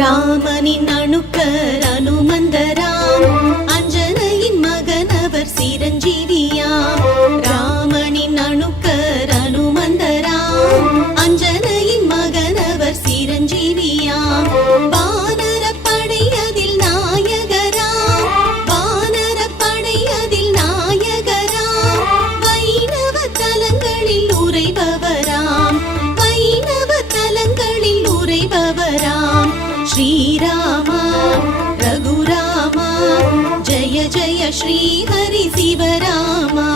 ராமனின் அணுக்கர் அனுமந்தராம் அஞ்சனையின் மகனவர் சிரஞ்சீவியாம். ராமனின் அணுக்கர் அனுமந்தராம் அஞ்சனையின் மகனவர் சிரஞ்சீவியாம். வானரப்படை அதில் நாயகராம் வானரப்படை அதில் நாயகராம். வைணவ தலங்களில் உரைபவராம் வைணவ தலங்களில் உரைபவராம். ஸ்ரீராமா ரகுராமா ஜய ஜய ஸ்ரீ ஹரி சிவராமா.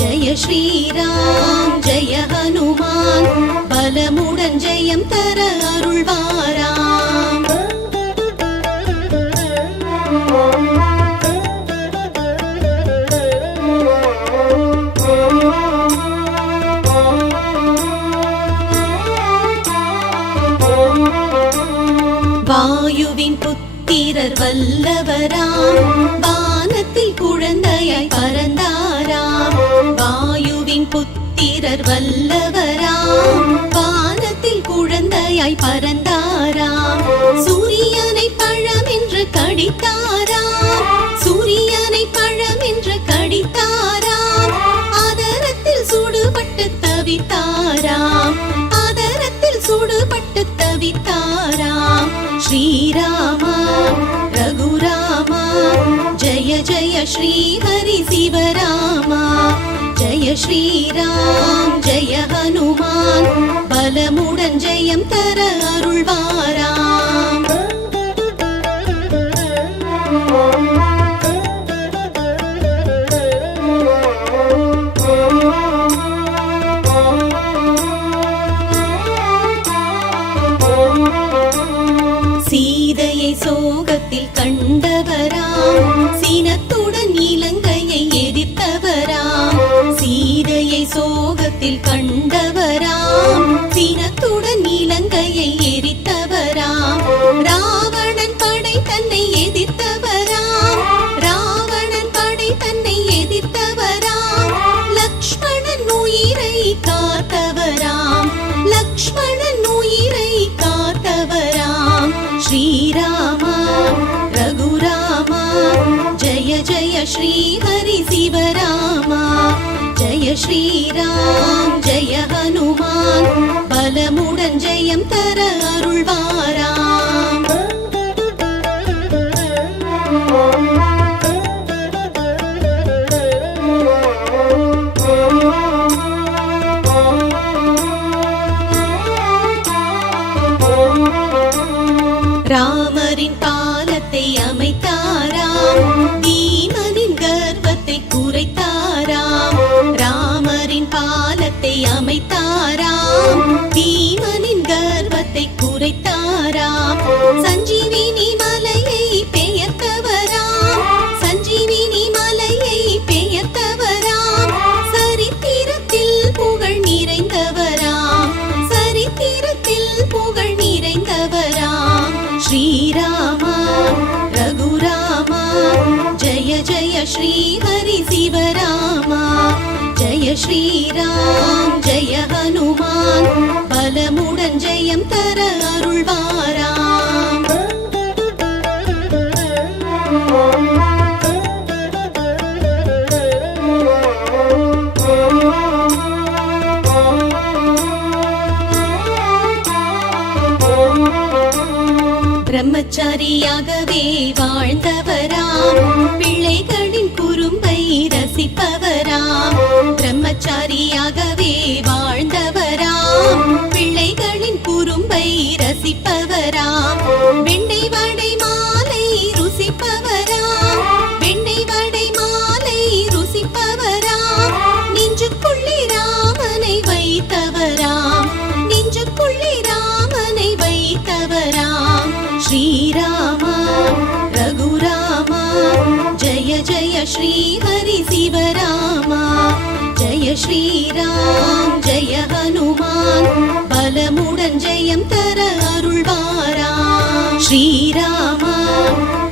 ஜய ஸ்ரீராம் ஜய ஹனுமான் பலமுடன் ஜெயம் தர அருள்வாராம். வாயுவின் புத்திரர் வல்லவராம் வானத்தில் குழந்தையாய் பறந்தாராம். வாயுவின் புத்திரர் வல்லவராம் வானத்தில் குழந்தையாய் பறந்தாராம். சூரியனை பழம் என்று கடித்தாராம் சூரியனை பழம் என்று கடித்தாராம். ஆதரத்தில் சுடுபட்டு தவித்தாராம் ஆதரத்தில் சுடுபட்டு தவித்தாராம். ஸ்ரீராமா ரகுராமா ஜய ஜய ஸ்ரீ ஹரி சிவராமா. ஜய ஸ்ரீராம் ஜய ஹனுமான் பலமுடன் ஜெயம் தர அருள்வாராம். சீதையை சோகத்தில் கண்டவராம் சீனத்துடன் இலங்கையை எதிர்த்தவராம். சீதையை சோகத்தில் கண்டவராம் சீனத்துடன் இலங்கையை எரித்தவராம். ராவணன் படை தன்னை எதிர்த்தவராம் ராவணன் படை தன்னை எதிர்த்தவராம். லக்ஷ்மணன் உயிரை காத்தவராம் லக்ஷ்மணன் உயிரை காத்தவராம். ஸ்ரீராமா ரகுராமா ஜய ஜய ஸ்ரீ ஹரி சிவராமா. ஜய ஸ்ரீராம் ஜய ஹனுமான் பலமுடன் ஜெயம் தர அருள்வாராம். ராமரின் பாலத்தை அமைத்தாராம் பீமனின் கர்வத்தை குறைத்தாராம். ராமரின் பாலத்தை அமைத்தாராம் பீமனின் கர்வத்தை குறைத்தாராம். சஞ்சீவினி மலையை பெயர்த்தவராம் சஞ்சீவினி மலையை பெயர்த்தவராம். சரித்திரத்தில் புகழ் நிறைந்தவராம் சரித்திரத்தில் புகழ் நிறைந்தவராம். ஸ்ரீராமா ரகுராமா ஜய ஜய ஸ்ரீ ஹரி சிவராமா. ஜய ஸ்ரீராம் ஜய ஹனுமான் பலமுடன் ஜெயம் தர அருள்வாராம். பிரம்மச்சாரியாகவே வாழ்ந்தவராம் பிள்ளைகளின் குறும்பை ரசிப்பவராம். பிரம்மச்சாரியாகவே வாழ்ந்தவராம் பிள்ளைகளின் குறும்பை ரசிப்பவராம். வெண்ணெய் வடை மாலை ருசிப்பவராம் வெண்ணெய் வடை மாலை ருசிப்பவராம். நெஞ்சுக்குள்ளே ராமனை வைத்தவராம் நெஞ்சுக்குள்ளே ராமனை வைத்தவராம். ஸ்ரீராமா ரகுராமா ஜய ஜய ஸ்ரீ ஹரி சிவராமா. ஜய ஸ்ரீராம் ஜய ஹனுமான் பலமுடன் ஜெயம் தர அருள்வாராம். ஸ்ரீராமா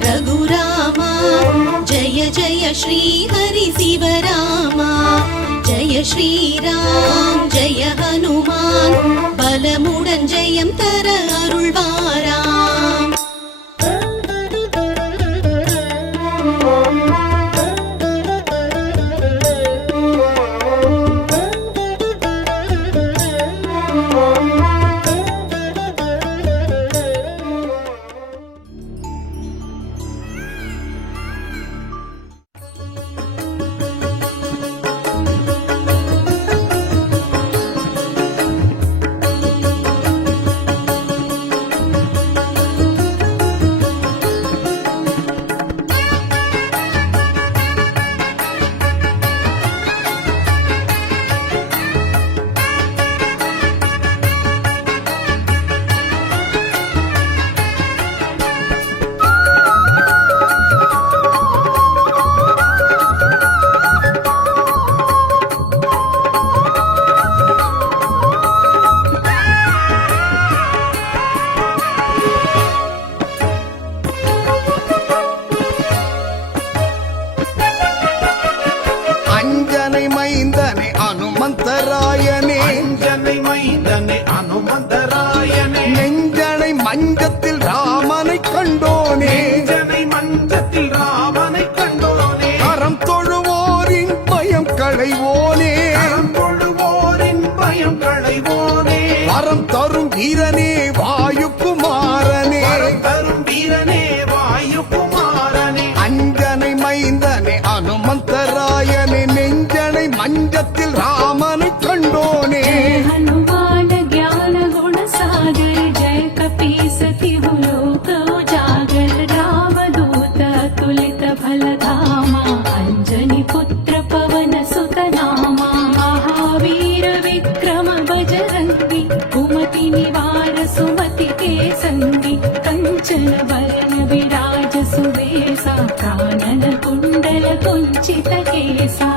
ரகுராமா ஜய ஜய ஸ்ரீ ஹரி சிவராமா. ஜய ஸ்ரீராம் ஜய ஹனுமான் பலமுடன் ஜெயம் தர அருள்வாராம். மஞ்சத்தில் ராமனை கண்டோனே நெஞ்சனை மஞ்சத்தில் ராமனை கண்டோனே அறம் தொழுவோரின் பயம் களைவோனே அறம் தொழுவோரின் பயம் களைவோனே அறம் தரும் வீரனே வாயுகுமாரனே வரம் தரும் வீரனே வாயுகுமாரனே அஞ்சனை மைந்தனே அனுமந்தராயனே நெஞ்சனை மஞ்சத்தில் ராமனை கண்டோனே हनुमान ज्ञान गुण सागर जय कपीसति लोक उजागर रामदूत तुलित फल धामा अंजनी पुत्र पवन सुत नामा महावीर विक्रम बजरंगी कुमति निवार सुमति के संगी कंचन वरण विराज सुवेसा कानन कुंडल कुंचित केसा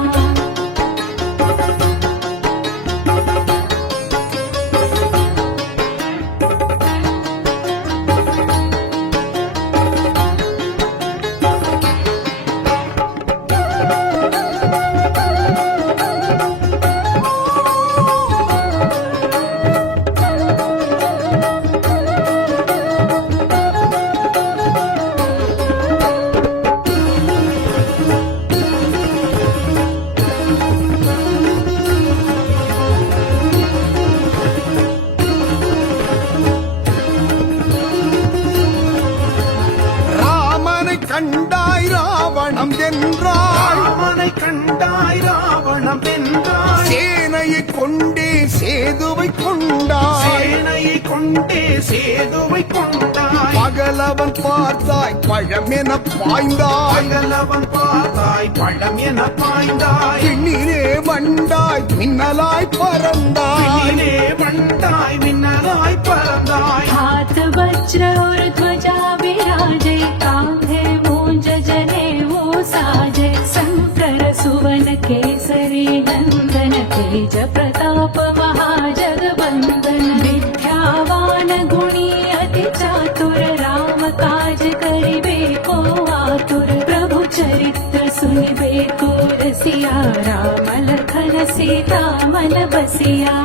ராமனை கண்டாய் ராவணம் என்றாய் ராமனை கண்டாய் ராவணம் வென்றாய் சேனையை கொண்டே சேதுவை கொண்டாய் சேனையை கொண்டே சேதுவை கொண்டாய் பகலவன் பார்த்தாய் பழமென பாய்ந்தாய் பகலவன் பார்த்தாய் பழம் என பாய்ந்தாய் பின்னிலே வண்டாய் மின்னலாய் பறந்தாய் பின்னிலே வந்தாய் மின்னலாய் பறந்தாய் हाथ वज्र और ध्वजा विराजे कांधे मूंज जने वो साजे शंकर सुवन केसरी नंदन तेज प्रताप महाजगवंदन विद्यावान गुणी अति चातुर राम काज करिबे को आतुर प्रभु चरित्र सुनिबे को रसिया राम लखन सीता मन बसिया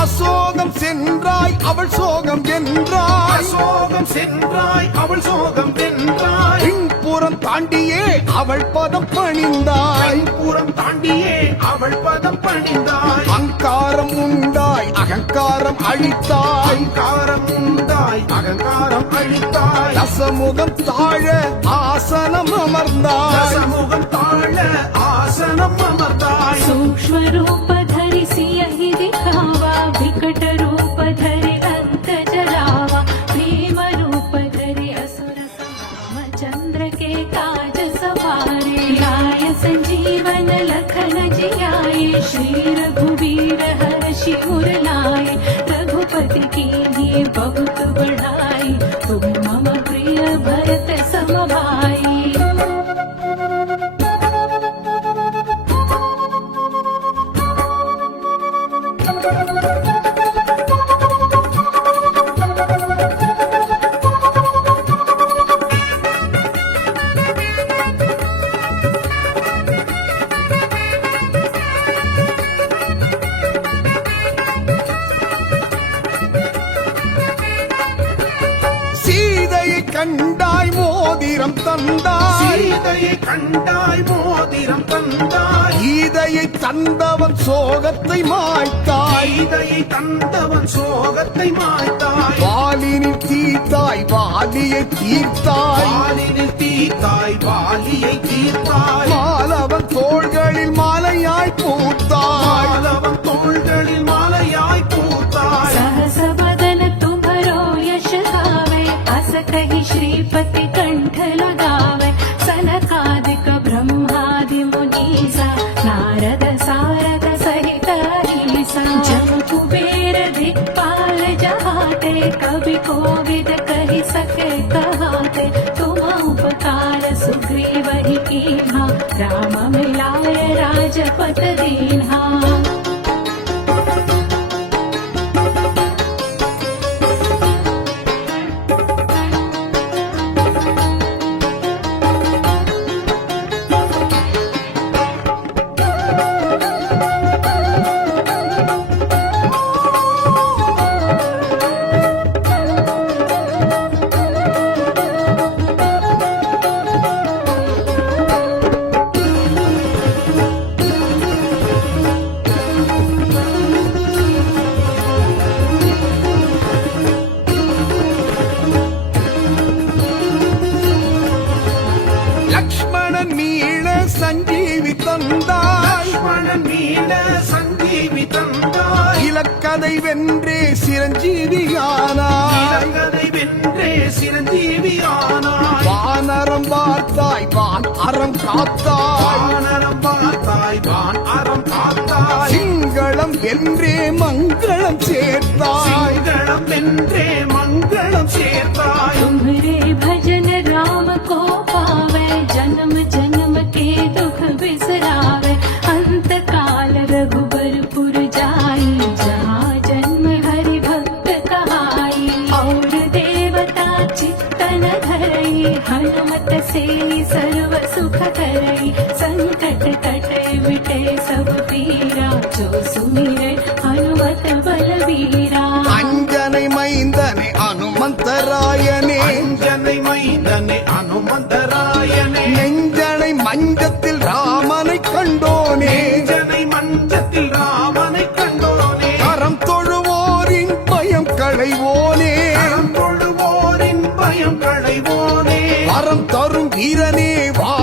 அசோகம் சென்றாய் அவள் சோகம் என்றாய் சோகம் சென்றாய் அவள் சோகம் வென்றாய் பின்புறம் தாண்டியே அவள் பதம் பணிந்தாய் புறம் தாண்டியே அவள் பதம் பணிந்தாய் அங்காரம் உண்டாய் அகங்காரம் அழித்தாய் அகங்காரம் உண்டாய் அகங்காரம் அழித்தாய் ரசமுகம் தாழ ஆசனம் அமர்ந்தாய் சமூகம் தாழ ஆசனம் அமர்ந்தாய் सूक्ष्म रूप धरि सियहि दिखावा विकट रूप धरि अंत जलावा भीम रूप धरि असुर संहार चंद्र के काज सवारे लाय संजीवन लखन जियाए श्री रघुवीर हर्षि उर लाए रघुपति कीन्ही बहुत बढ़ाई तुम मम प्रिय भरत सम भाई சீதையை கண்டாய் மோதிரம் தந்தாய் சீதையை கண்டாய் மோதிரம் தந்தாய் கீதையை தந்தவன் சோகத்தை மாய்த்தாய் சீதையை தந்தவன் சோகத்தை மாய்த்தாய் வாலினில் தீர்த்தாய் வாலியை தீர்த்தாய் வாலினில் தீர்த்தாய் வாலியை தீர்த்தாய் மாலவன் தோள்களில் மாலையாய் பூத்தாய் மாலவன் தோள்களில் மாலையாய் பூத்தாய் सहस बदन तुम्हरो यश गावे अस कहि श्रीपति कंठ लगावे सनकादिक ब्रह्मादि मुनीसा नारद सारद सहित ईसा जम कुबेर दिक्पाल जहाते कवि कोविद कहि सके कहाते तुम उपकार सुग्रीव ही कीन्हा राम मिलाय राजपत दीन्हा இலங்கதை வென்றே சிரஞ்சீவியானாய் இலங்கதை வென்றே சிரஞ்சீவியானாய் வானரம் பார்த்தாய் வான் அறம் காத்தாய் வானரம் பார்த்தாய் வான் அறம் காத்தாய் சிங்களம் வென்றே மங்களம் சேர்த்தாய் சிங்களம் வென்றே மங்களம் சேர்த்தாய் तुम्हारे भजन राम को पावे जन्म जन्म के दुख बिसरावे अंत काल रघुबरपुर जाई जहाँ जन्म हरि भक्त कहाई और देवता चित्तन धरई हनुमत से सर्व सुख करई संकट कटे मिटे सब पीरा जो सुमिरे हनुमत बलवीरा அஞ்சனை மைந்தனை அனுமந்தராயனே அஞ்சனை மைந்தனே அனுமந்தராயனே நெஞ்சனை மஞ்சத்தில் ராமனை கண்டோனே நெஞ்சனை மஞ்சத்தில் ராமனை கண்டோனே கரம் தொழுவோரின் பயம் களைவோனே கரம் தொழுவோரின் பயம் களைவோனே வரம் தரும் வீரனே வா